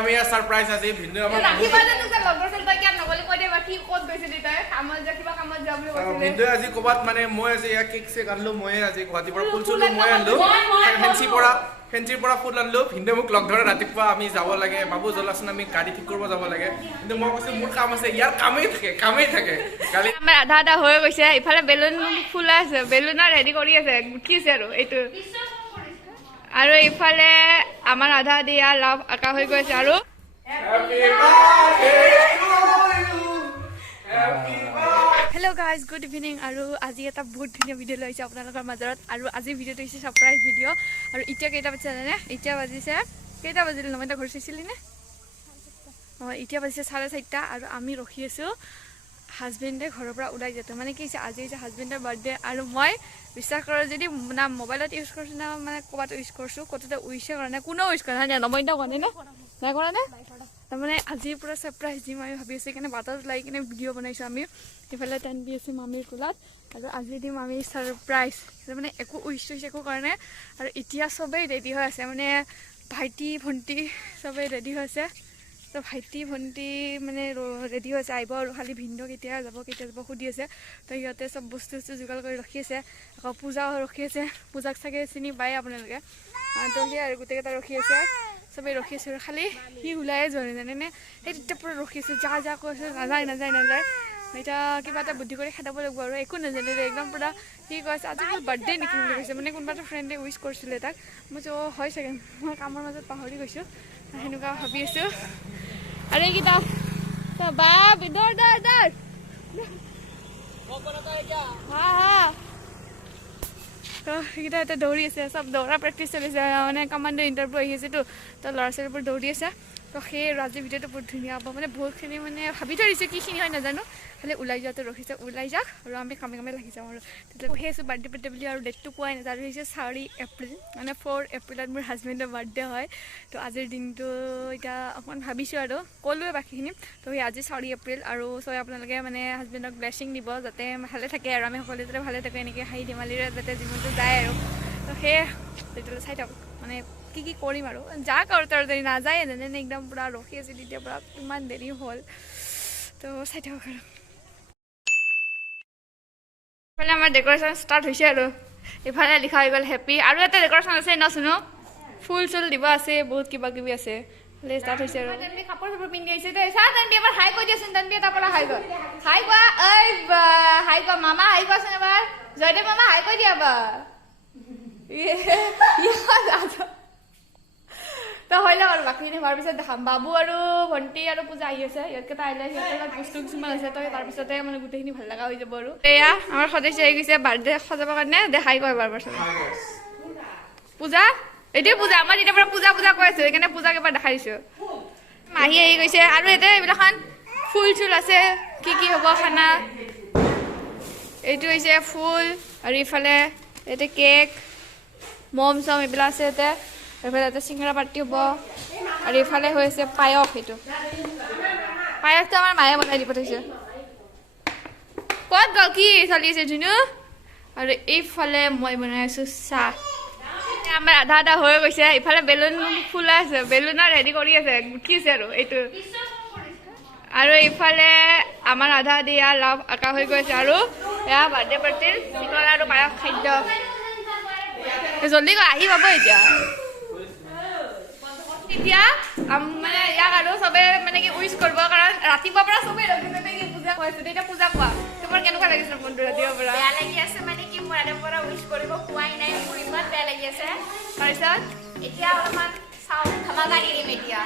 আমি সাৰপ্ৰাইজ আছে ভিন্ন আমাৰ ৰাখিবা জানো যে লগৰ চল তই কি নগলি কৈ দে বাকি ক'ত গৈছিলি তই কামত যা কিবা কামত যা বুলি কৈছিলি ভিন্ন আজি ক'বাত মানে মই আজি কেক চেক আনলো মই আজি গুৱাহাটীৰ পৰা ফুল চুল মই আনলো ফেন্সিৰ পৰা ফুল আনলো ভিন্ন মোক লগ ধৰে ৰাতিপুৱা আমি যাব লাগে বাবু জলাচোন আমি গাড়ী ঠিক কৰিব যাব লাগে কিন্তু মই কৈছো মোৰ কাম আছে ইয়াৰ কামেই থাকে কালি আমাৰ আধা হৈ গৈছে ইফালে বেলুন ফুলা আছে বেলুনা ৰেডি কৰি আছে গুঠিছে আৰু এইটো আৰু ইফালে আমাৰ আধা দিয়া লাভ আকা হৈ গৈছে আৰু হেল্ল' গাইজ গুড ইভিনিং আৰু আজি এটা বহুত ধুনীয়া ভিডিঅ' লৈছে আপোনালোকৰ মাজত আৰু আজি ভিডিঅ'টো হৈছে ছাৰপ্ৰাইজ ভিডিঅ' আৰু এতিয়া কেইটা বাজিছে জানে এতিয়া বাজিছে কেইটা বাজিলে নমতা ঘৰ চাইছিলি নে অঁ এতিয়া বাজিছে 4:30 আৰু আমি ৰখি আছোঁ হাজবেণ্ডে ঘৰৰ পৰা ওলাই যাতে মানে কি হৈছে আজি হৈছে হাজবেণ্ডৰ বাৰ্থডে আৰু মই বিশ্বাস কৰোঁ যদি না মোবাইলত ইউজ কৰিছোঁ না মানে ক'ৰবাত ইউজ কৰিছোঁ ক'তোতে উইছে কৰা নাই কোনেও ইউজ কৰা নাই নমতা কৰা নাই নাই কৰা নে তাৰমানে আজি পূৰা ছাৰপ্ৰাইজ দিম আমি ভাবি আছোঁ সেইকাৰণে বাটত ওলাই কিনে ভিডিঅ' বনাইছোঁ আমি সেইফালে TANVI'S মামীৰ কোলাত আৰু আজি দিম আমি ছাৰপ্ৰাইজ মানে একো উইচ চুইচ একো কৰা নাই আৰু এতিয়া চবেই ৰেডি হৈ আছে মানে ভাইটি ভণ্টি চবেই ৰেডি হৈ আছে তো ভাইটি ভণ্টি মানে ৰেডি হৈছে আহিব আৰু খালি ভিন্ন কেতিয়া যাব সুধি আছে তো সিহঁতে চব বস্তু যোগাৰ কৰি ৰখি আছে আকৌ পূজাও ৰখি আছে পূজাক চাগে চিনি পায় আপোনালোকে তো সেই আৰু গোটেইকেইটা ৰখি আছে চবেই ৰখি আছোঁ আৰু খালি সি ওলায়ে যোৱা নাই জানেনে সেই তেতিয়া পূৰা ৰখি আছোঁ যা কৈ আছোঁ নাযায় এতিয়া কিবা এটা বুদ্ধি কৰি খেদাব লাগিব আৰু একো নাজানে একদম পূৰা সি কৈছে আজি মোৰ বাৰ্থডে নেকি বুলি কৈছে মানে কোনোবা এটা ফ্ৰেণ্ডে উইচ কৰিছিলে তাক মই কৈছোঁ অঁ হয় চাগে মই কামৰ মাজত পাহৰি গৈছোঁ সেনেকুৱা ভাবি আছোঁ আৰু এইকেইটা বা দৌৰ হা তো সেইকেইটা এতিয়া দৌৰি আছে চব দৌৰা প্ৰেক্টিচ চলিছে মানে কামাণ্ডো ইণ্টাৰভিউ আহি আছেতো তো ল'ৰা ছোৱালীবোৰ দৌৰি আছে তো সেই আজি ভিডিঅ'টো বহুত ধুনীয়া হ'ব মানে বহুতখিনি মানে ভাবি থৈছোঁ কিখিনি হয় নাজানো খালি ওলাই যোৱাটো ৰখিছে ওলাই যাওক আৰু আমি কামে লাগি যাওঁ আৰু তেতিয়া পঢ়ি আছোঁ বাৰ্থডে বুলি আৰু ডেটটো পোৱাই নাই আৰু হৈছে 4 এপ্ৰিল মানে 4 এপ্ৰিলত মোৰ হাজবেণ্ডৰ বাৰ্থডে হয় তো আজিৰ দিনটো এতিয়া অকণমান ভাবিছোঁ আৰু ক'লোৱে বাকীখিনি তো সেই আজি 4 এপ্ৰিল আৰু চবে আপোনালোকে মানে হাজবেণ্ডক ব্লেছিং দিব যাতে ভালে থাকে আৰু আমি সকলোৱে যাতে ভালে থাকে এনেকৈ হাঁহি ধেমালিৰে যাতে জীৱনটো যায় আৰু তো সেয়ে তেতিয়ালৈ চাই থাকক মানে কি কৰিম আৰু যাক আৰু তাৰ যদি নাযায় যেনে একদম পূৰা ৰখি আছে তেতিয়াৰ পৰা কিমান দেৰি হ'ল তো চাই থাকক আৰু ইফালে আমাৰ ডেক'ৰেশ্যন ষ্টাৰ্ট হৈছে আৰু ইফালে লিখা হৈ গ'ল হেপী আৰু এটা ডেক'ৰেশ্যন আছে নচোনো ফুল চুল দিব আছে বহুত কিবা কিবি আছে ষ্টাৰ্ট হৈছে আৰু কাপোৰ চাপোৰ পিন্ধি আহিছে দেই চা তান্তি এবাৰ হাই কৈ দিয়াচোন তান্তি এটা পৰা হাই কোৱা হাই কোৱা মামা হাই কোৱাচোন এবাৰ জয়দেৱ মামা হাই কৈ দিয়া বা তো হৈ লওক আৰু বাকীখিনি হোৱাৰ পিছত দেখাম বাবু আৰু ভণ্টি আৰু পূজা আহি আছে ইহঁতকেইটা আহিলে সিহঁতৰ বস্তু কিছুমান আছে তো তাৰপিছতে মানে গোটেইখিনি ভাল লগা হৈ যাব আৰু এয়া আমাৰ সদস্য আহি গৈছে বাৰ্থডে সজাবৰ কাৰণে দেখাই কয় এবাৰ পূজা এইটোৱে পূজা আমাৰ তেতিয়াৰ পৰা পূজা কৈ আছোঁ সেইকাৰণে পূজাক এবাৰ দেখাই দিছোঁ মাহী আহি গৈছে আৰু ইয়াতে এইবিলাখন ফুল চুল আছে কি হ'ব খানা এইটো হৈছে ফুল আৰু ইফালে ইয়াতে কেক মম চম এইবিলাক আছে ইয়াতে এইফালে ইয়াতে চিংৰা পাৰ্টি হ'ব আৰু ইফালে হৈছে পায়স এইটো পায়সটো আমাৰ মায়ে বনাই দি পঠাইছে ক'ত গ'ল কি চলি আছে ধুনু আৰু এইফালে মই বনাই আছোঁ চাহ আমাৰ আধা হৈ গৈছে ইফালে বেলুন ফুলা আছে বেলুনা ৰেডি কৰি আছে গুঠিছে আৰু এইটো আৰু ইফালে আমাৰ আধা দিয়া লাভ আকা হৈ গৈছে আৰু এয়া বাৰ্থডে পাৰ্টিৰ চিকন আৰু পায়স খাদ্য জলদি আহি পাব এতিয়া মানে ইয়াক আৰু চবে মানে কি উইচ কৰিব কাৰণ ৰাতিপুৱাৰ পৰা চবেই পূজা কৰিছোঁ এতিয়া পূজা কোৱা তোমাৰ কেনেকুৱা লাগিছে মনটো ৰাতিপুৱাৰ পৰা বেয়া লাগি আছে মানে কি মোৰ ৰাতিপুৱাৰ পৰা উইচ কৰিব পোৱাই নাই মোৰ ইমান বেয়া লাগি আছে তাৰপিছত এতিয়া অলপমান চাওঁ ধামাকা দি দিম এতিয়া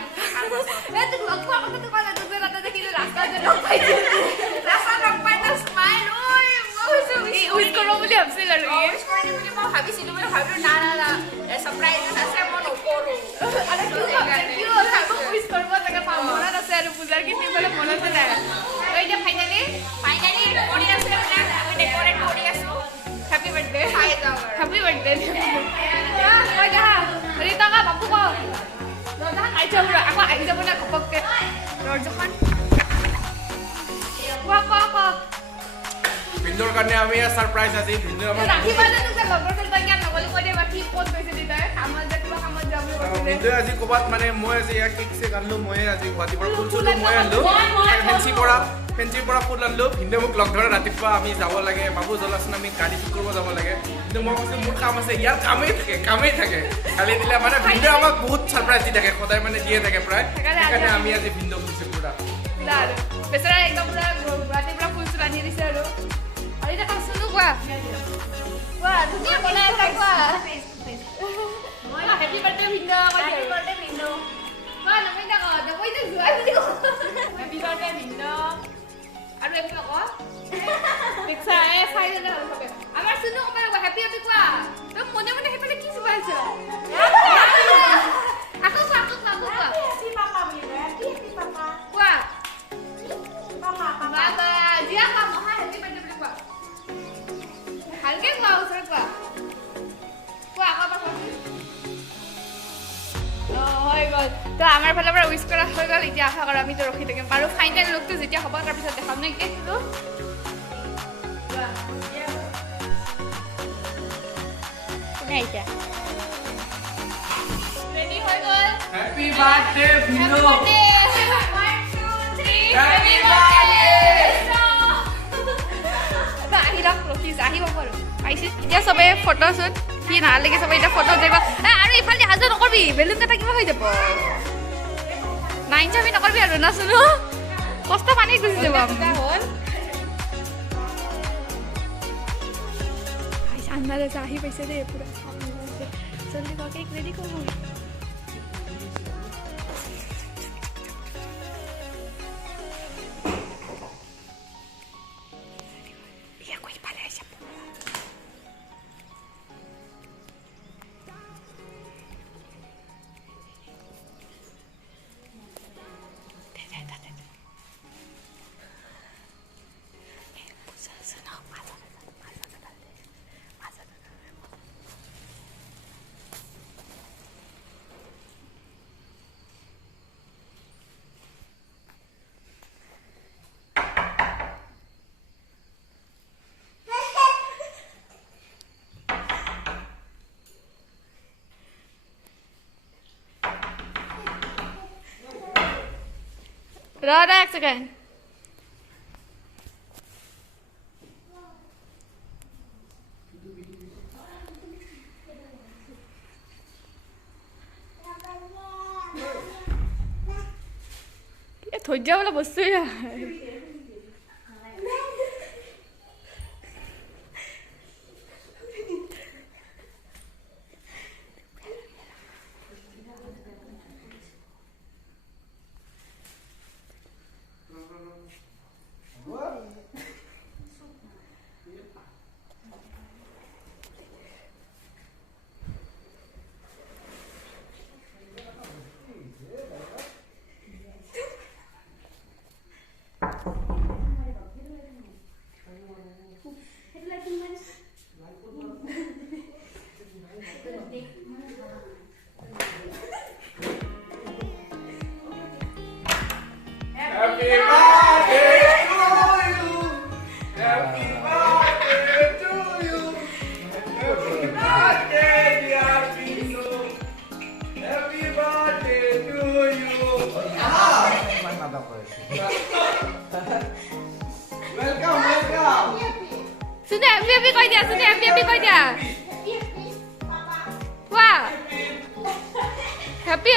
উইচ কৰিব বুলি ভাবিছিল আৰু মই ভাবিছিলোঁ মই ভাবিলোঁ না ছাৰপ্ৰাইজ আছে মই নকৰোঁ উইচ কৰিব চাগে মনত আছে আৰু পূজাৰ কিন্তু ইফালে মনতে নাই এতিয়া ফাইনেলি কৰি আছোঁ মানে আমি ডেক'ৰেট কৰি আছোঁ হেপী বাৰ্থডে খাই যাওঁ হেপী বাৰ্থডে ৰীতাকা বাপু কওঁ দৰ্জাখন আহি যাব আকৌ আহি যাব না ঘপককৈ দৰ্জাখন কোৱা ভিন্দৰ কাৰণে আমি সাৰপ্ৰাইজ আজি ভিন্দৰ আমাৰ ৰাখিবা জানো যে লগৰ চল তই কি নগলি কৈ দে বাকি ক'ত গৈছিলি তই কামত যে কিবা কামত যাম বুলি কৈছিলি কিন্তু আজি ক'বাত মানে মই আজি ইয়াক কেক চেক আনলো মই আজি গুৱাহাটীৰ পৰা ফুল চুলো মই আনলো ফেঞ্চিৰ পৰা ফুল আনলো ভিন্দে মোক লগ ধৰে ৰাতিপুৱা আমি যাব লাগে বাবু জলাচোন আমি গাড়ী ঠিক কৰিব যাব লাগে কিন্তু মই কৈছোঁ মোৰ কাম আছে ইয়াৰ কামেই থাকে কালি দিলে মানে ভিন্দে আমাক বহুত ছাৰপ্ৰাইজ দি থাকে সদায় মানে দিয়ে থাকে প্ৰায় সেইকাৰণে আমি আজি ভিন্দে খুলিছোঁ পুৰা বেচাৰা একদম পুৰা গুৱাহাটীৰ পৰা ফুল চুল আনি দিছে আৰু এতিয়া কাম চুনো কোৱা ধুনীয়া বনাই আছে কোৱা হেপী বাৰ্থডে ভিন্দো হেপী বাৰ্থডে ভিন্দো কোৱা নকৈতা যোৱা বুলি কোৱা হেপী বাৰ্থডে ভিন্দো আৰু একো নকওঁ পিক্সা চাই ল'লে হ'ল চবে আমাৰ চুনো ক'ব লাগিব হেপী হেপী কোৱা তই মনে মনে সেইফালে কি চুবাই আছ আকৌ কোৱা কোৱা বাবা দিয়া কোৱা মহা হেপী বাৰ্থডে বুলি কোৱা ভালকে কোৱা ওচৰত কোৱা আকৌ হৈ গ'ল তো আমাৰ ফালৰ পৰা উইচ কৰা হৈ গ'ল এতিয়া আশা কৰোঁ আমিতো ৰখি থাকিম আৰু ফাইনেল লুকটো যেতিয়া হ'ব তাৰপিছত দেখাম নে কেকটো কোনে আহিছে ৰেডি হৈ গ'ল হেপী বাৰ্থডে ভিন্দো হেপী বাৰ্থডে আহি ৰখ ৰখিছ আহিব পাৰোঁ আহিছে এতিয়া চবে ফটোশ্বুট সি নালাগে চবে এতিয়া ফটো উঠিব আৰু ইফালে হাজাৰ নকৰবি বেলুন এটা কিবা হৈ যাব নাইন চাবি নকৰবি আৰু নাচোনো কষ্ট পানী গুচি যাব হ'ল আন্ধাৰ আছে আহি পাইছে দেই পুৰা জলদি কৰ কেক ৰেডি কৰোঁ Rada এক সেকেন্ড ধৈৰ্য বোলা বস্তুই Sudah happy kau dia, sudah happy kau dia. Wah, happy.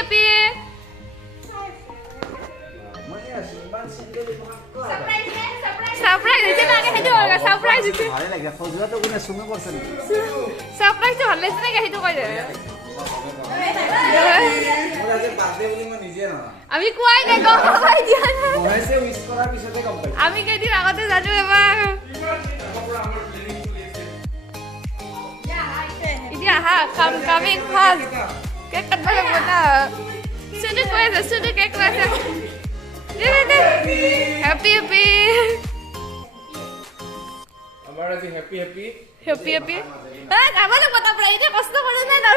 Surprise, itu lagi itu orang surprise itu. Surprise itu halus ni kah itu kau dia. আমি কোৱাই নাই গম পাই দিয়া না মহেশে উইশ কৰাৰ পিছতে গম পাই আমি কেইদিন আগতে জানো এবাৰ এতিয়া হা কামিং ফাষ্ট কেক কাটব লাগিব না সুনি কৈ আছে সুনি কেক আছে হেপি আমাৰ আজি হেপি যাবলৈ পতা পৰা এতিয়া কষ্ট কৰোঁ নাই না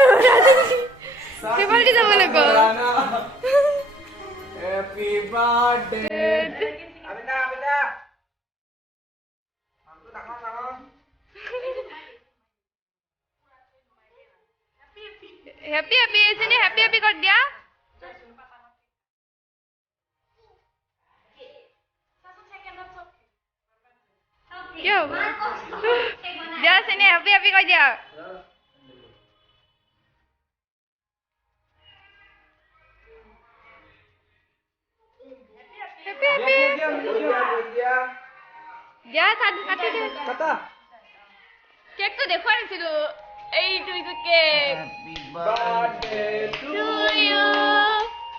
কেৱল দি যাব লাগিব Happy birthday. Abida. Aku tak mau. Happy happy इसने हैप्पी हैप्पी कर दिया क्यों जस्ट इन्हें हैप्पी हैप्पी कर दिया हैप्पी हैप्पी जा साथ काटे दे कता केक तो देखो नहीं सिलो ए टू इज cake happy birthday to you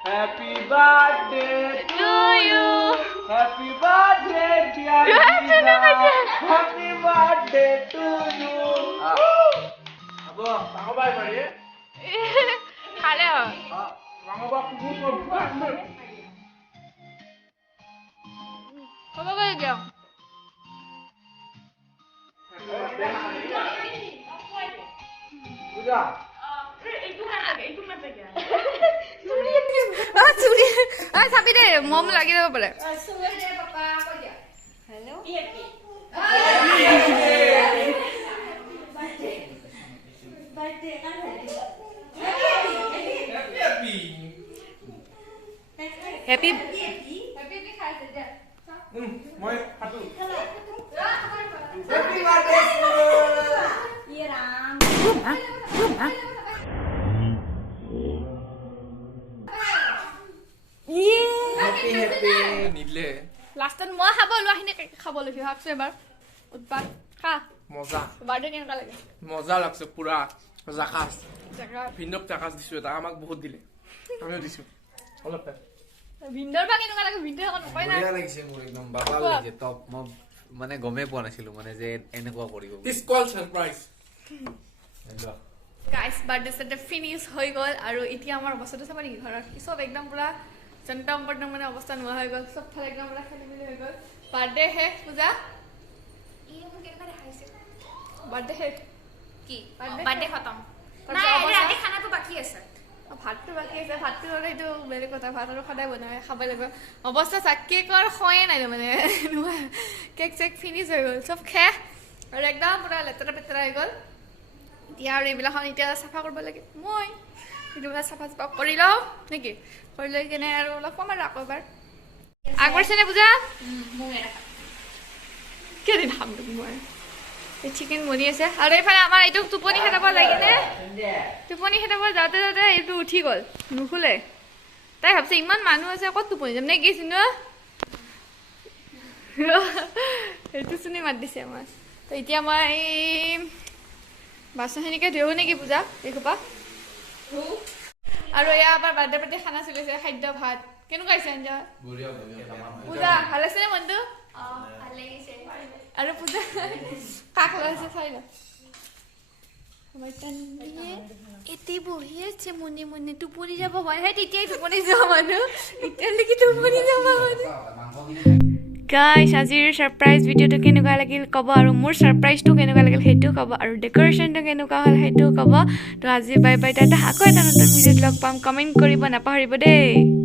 happy birthday to you happy birthday dear Liza happy birthday to you अब बाबा भाई बड़े खा ले हो बाबा कुकु को बाबा कर दिया पूजा চাবি দে মম লাগি যাব পাৰে হেপি মই হাতু নিলে লাষ্টত মই খাব লোৱাখিনি খাব লৈছো ভাবছো এবাৰ উৎপাত খা মজা বাৰ্থডে কেনেকুৱা লাগে মজা লাগছে পুৰা জাকাস জাগা ভিন্দক জাকাস দিছো এটা আমাক বহুত দিলে আমিও দিছো অলপ ভিন্দৰ বা কেনেকুৱা লাগে ভিন্দৰ এখন নকয় না বঢ়িয়া লাগিছে মোৰ একদম বাবা লাগিছে টপ মই মানে গমে পোৱা নাছিলো মানে যে এনেকুৱা কৰিব is call surprise guys birthday set finish হৈ গ'ল আৰু এতিয়া আমাৰ অৱস্থাটো চাবা নেকি ঘৰত সব একদম পুৰা জনতা সম্পৰ্ক মানে অৱস্থা নোহোৱা হৈ গ'ল সব ফালে একদম পুৰা খেলি মেলি হৈ গ'ল বাৰ্থডে শেষ পূজা ই মোক কেনেকৈ দেখাইছে বাৰ্থডে শেষ কি Birthday বাৰ্থডে খতম তাৰপিছত নাই অৱস্থা- ৰাতি খানাটো বাকী আছে ভাতটো বাকী আছে ভাতটো হ'লে সেইটো বেলেগ কথা ভাত আৰু সদায় বনাই খাব লাগিব অৱস্থা চা কেকৰ খোৱাই নাই মানে কেক চেক ফিনিছ হৈ গ'ল চব শেষ আৰু একদম পুৰা লেতেৰা পেতেৰা হৈ গ'ল এতিয়া আৰু এইবিলাকখন এতিয়া চাফা কৰিব লাগে মই এইবিলাক চাফা চাফা কৰি লওঁ নেকি কৰি লৈ কিনে আৰু অলপ কম আৰু আকৌ এবাৰ আগবাঢ়িছেনে পূজা মোক এটা কেইদিন খাম মই এই চিকেন বনি আছে আৰু এইফালে আমাৰ এইটো টোপনি খেদাব লাগেনে টোপনি খেদাব যাওঁতে যাওঁতে এইটো উঠি গ'ল নুখুলে তাই ভাবছে ইমান মানুহ আছে ক'ত টোপনি যাম নে গেছি ন সেইটো শুনি মাত দিছে আমাৰ তো এতিয়া মই এই বাচনখিনিকে ধুওঁ নেকি পূজা এইসোপা আৰু এয়া আমাৰ বাৰ্থডে পাৰ্টি খানা চলিছে খাদ্য ভাত কেনেকুৱা হৈছে আঞ্জা পূজা ভাল আছেনে মনটো ভাল লাগিছে আৰু পূজা কাক লাইছে চাই ল এতি বহি আছে মনে মনে টোপনি যাব হয় সেই তেতিয়াই টোপনি যোৱা মানুহ এতিয়ালৈকে টোপনি যাব গাইছ আজিৰ ছাৰপ্ৰাইজ ভিডিঅ'টো কেনেকুৱা লাগিল ক'ব আৰু মোৰ ছাৰপ্ৰাইজটো কেনেকুৱা লাগিল সেইটোও ক'ব আৰু ডেক'ৰেশ্যনটো কেনেকুৱা হ'ল সেইটোও ক'ব তো আজি বাই বাই টাটা আকৌ এটা নতুন ভিডিঅ'ত লগ পাম কমেণ্ট কৰিব নাপাহৰিব দেই